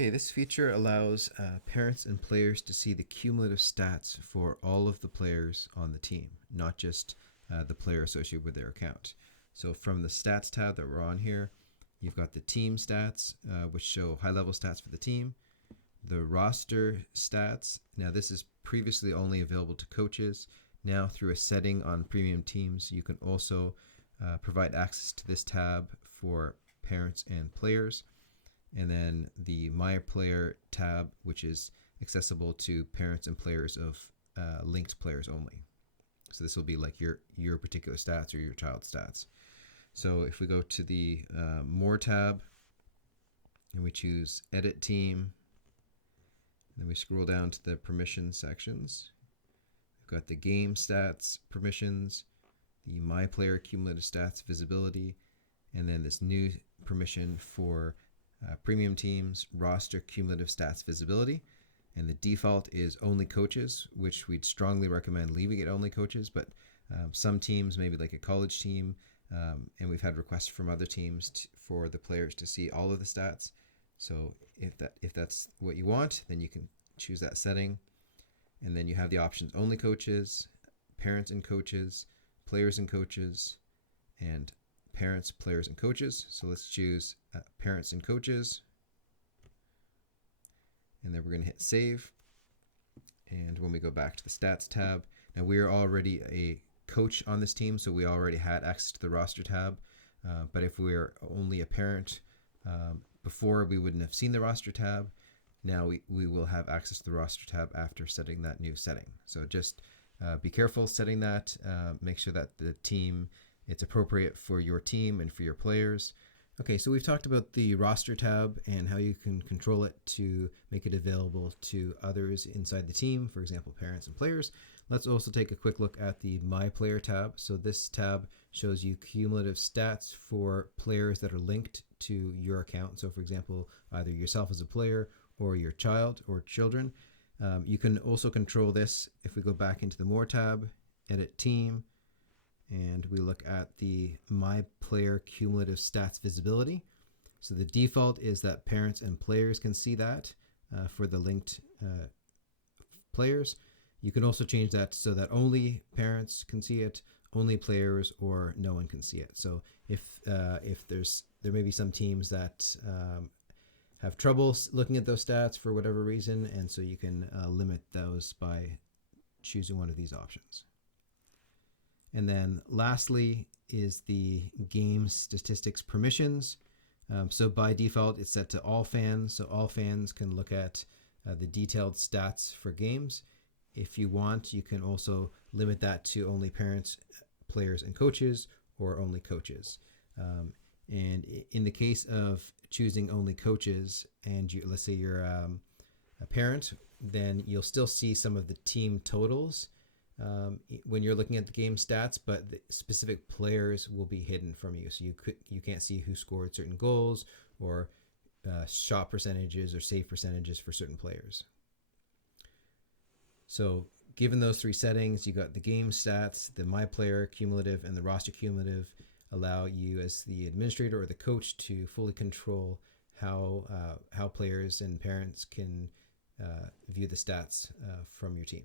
Okay, this feature allows parents and players to see the cumulative stats for all of the players on the team, not just the player associated with their account. So from the stats tab that we're on here, you've got the team stats, which show high-level stats for the team, the roster stats. Now this is previously only available to coaches. Now through a setting on premium teams, you can also provide access to this tab for parents and players. And then the My Player tab, which is accessible to parents and players of linked players only. So this will be like your particular stats or your child's stats. So if we go to the More tab and we choose Edit Team, then we scroll down to the permission sections. We've got the Game Stats permissions, the My Player Cumulative Stats Visibility, and then this new permission for premium teams, Roster Cumulative Stats Visibility. And the default is only coaches, which we'd strongly recommend leaving it only coaches, but some teams, maybe like a college team, and we've had requests from other teams for the players to see all of the stats. So if that's what you want, then you can choose that setting. And then you have the options only coaches, parents and coaches, players and coaches, and parents, players, and coaches. So let's choose parents and coaches. And then we're going to hit save. And when we go back to the stats tab, now we are already a coach on this team, so we already had access to the roster tab. But if we're only a parent, before we wouldn't have seen the roster tab. Now we will have access to the roster tab after setting that new setting. So just be careful setting that. Make sure that the team, it's appropriate for your team and for your players. Okay, so we've talked about the roster tab and how you can control it to make it available to others inside the team, for example, parents and players. Let's also take a quick look at the My Player tab. So this tab shows you cumulative stats for players that are linked to your account. So for example, either yourself as a player or your child or children. You can also control this if we go back into the More tab, Edit Team, and we look at the My Player Cumulative Stats Visibility. So the default is that parents and players can see that for the linked players. You can also change that so that only parents can see it, only players, or no one can see it. So if there may be some teams that have trouble looking at those stats for whatever reason, and so you can limit those by choosing one of these options. And then lastly is the game statistics permissions. So by default, it's set to all fans. So all fans can look at the detailed stats for games. If you want, you can also limit that to only parents, players, and coaches, or only coaches. And in the case of choosing only coaches, and let's say you're a parent, then you'll still see some of the team totals when you're looking at the game stats, but the specific players will be hidden from you. So you can't see who scored certain goals or shot percentages or save percentages for certain players. So given those three settings, you got the game stats, the My Player Cumulative, and the Roster Cumulative allow you as the administrator or the coach to fully control how players and parents can view the stats from your team.